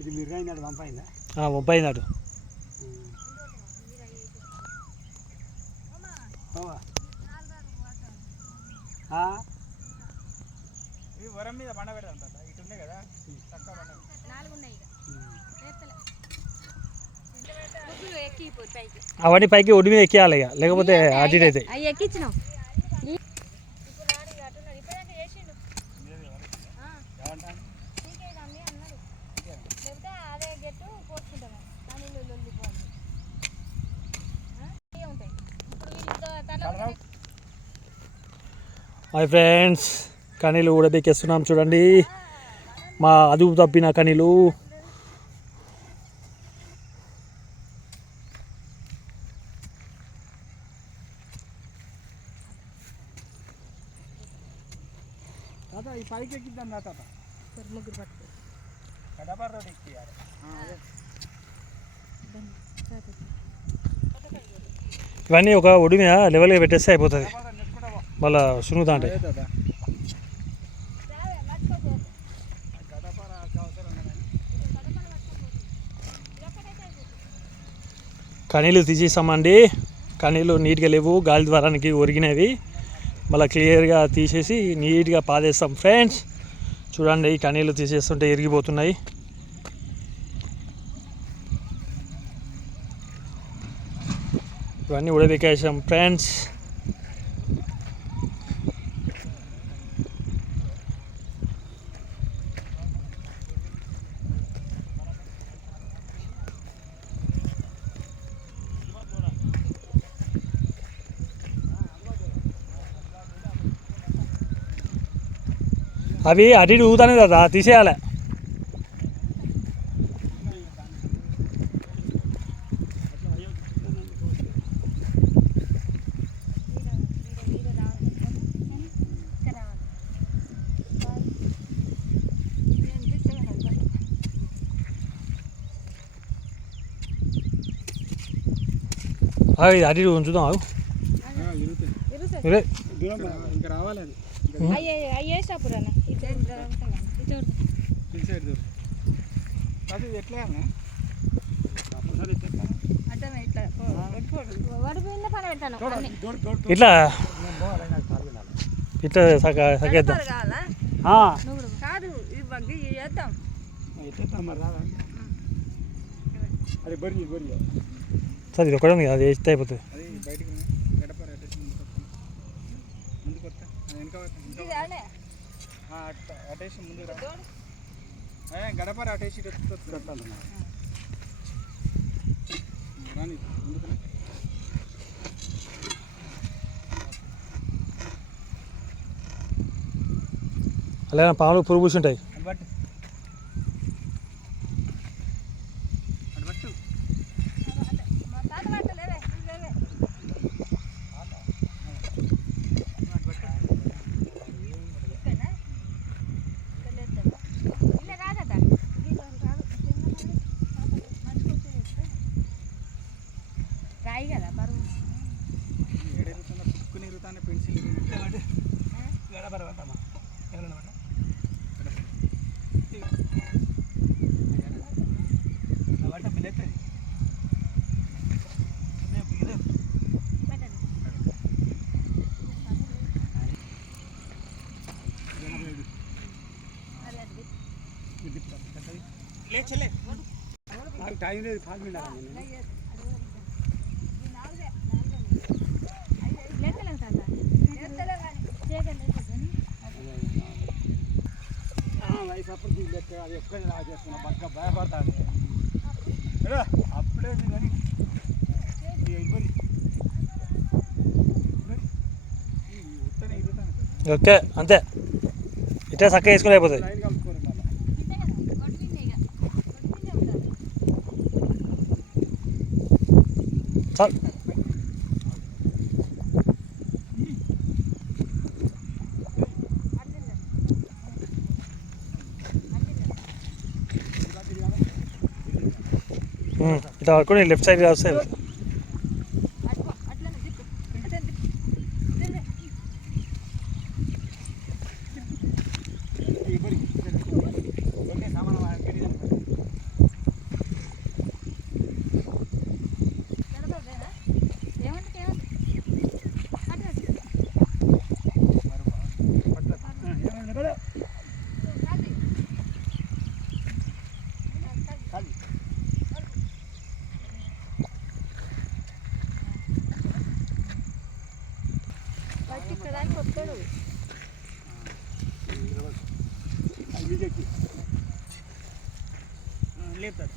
ఇది మీరు అయినాడు పంపైందా? పంపైనాడు. వరం మీద పండ పెడతాం తాత. ఇటు ఉన్నాయి కదా చక్కగా పండ అవన్నీ పైకి ఒడి మీద ఎక్కియాలి ఇక, లేకపోతే అటు ఇటు అవుతాయి. ఎక్కించినాం. హాయ్ ఫ్రెండ్స్, కనీలు ఉడబెక్కేస్తున్నాం చూడండి, మా అదుపు తప్పిన కనీలు. ఈ పైకి ఎక్కిద్దాం రా తాత. ముగ్గురు పట్టుకో. గడపర రోడ్ ఎక్కియాలి. ఇవన్నీ ఒక ఒడి మీద లెవెల్గా పెట్టేస్తే అయిపోతుంది, మళ్ళీ సునుగుతా అంటే. కనీలు తీసేసామండి. కనీలు నీట్గా లేవు, గాలి ద్వారానికి ఒరిగినవి. మళ్ళీ క్లియర్గా తీసేసి నీట్గా పాదేస్తాం ఫ్రెండ్స్. చూడండి, ఈ కనీలు తీసేస్తుంటే ఇరిగిపోతున్నాయి. ఇవన్నీ ఉడబెక్కేసాం ఫ్రెండ్స్. అవి అటు ఇటు ఊతానే కదా, తీసేయాలి. అవి అటు ఇటు ఉంచుదాం. అవి ఇంకా రావాలి. అది ఎట్లా ఇట్లా ఇట్లా సగేద్దాం. కాదు చేద్దాం. అది బరి బరి సరే, ఇది ఒకటే ఉంది, అది వేస్తే అయిపోతుంది. అటేసి ముందు గడపర అటేసి అలాగే పాములు పురుగు కూర్చుంటాయి. टाइम नहीं 5 मिनट అప్పుడే ఓకే, అంతే. ఇట్లా చక్కగా వేసుకుని అయిపోతుంది. చాలు. ఇట్లా పడుకొని లెఫ్ట్ సైడ్ వస్తాయి. వస్తాడు లేపుతాడు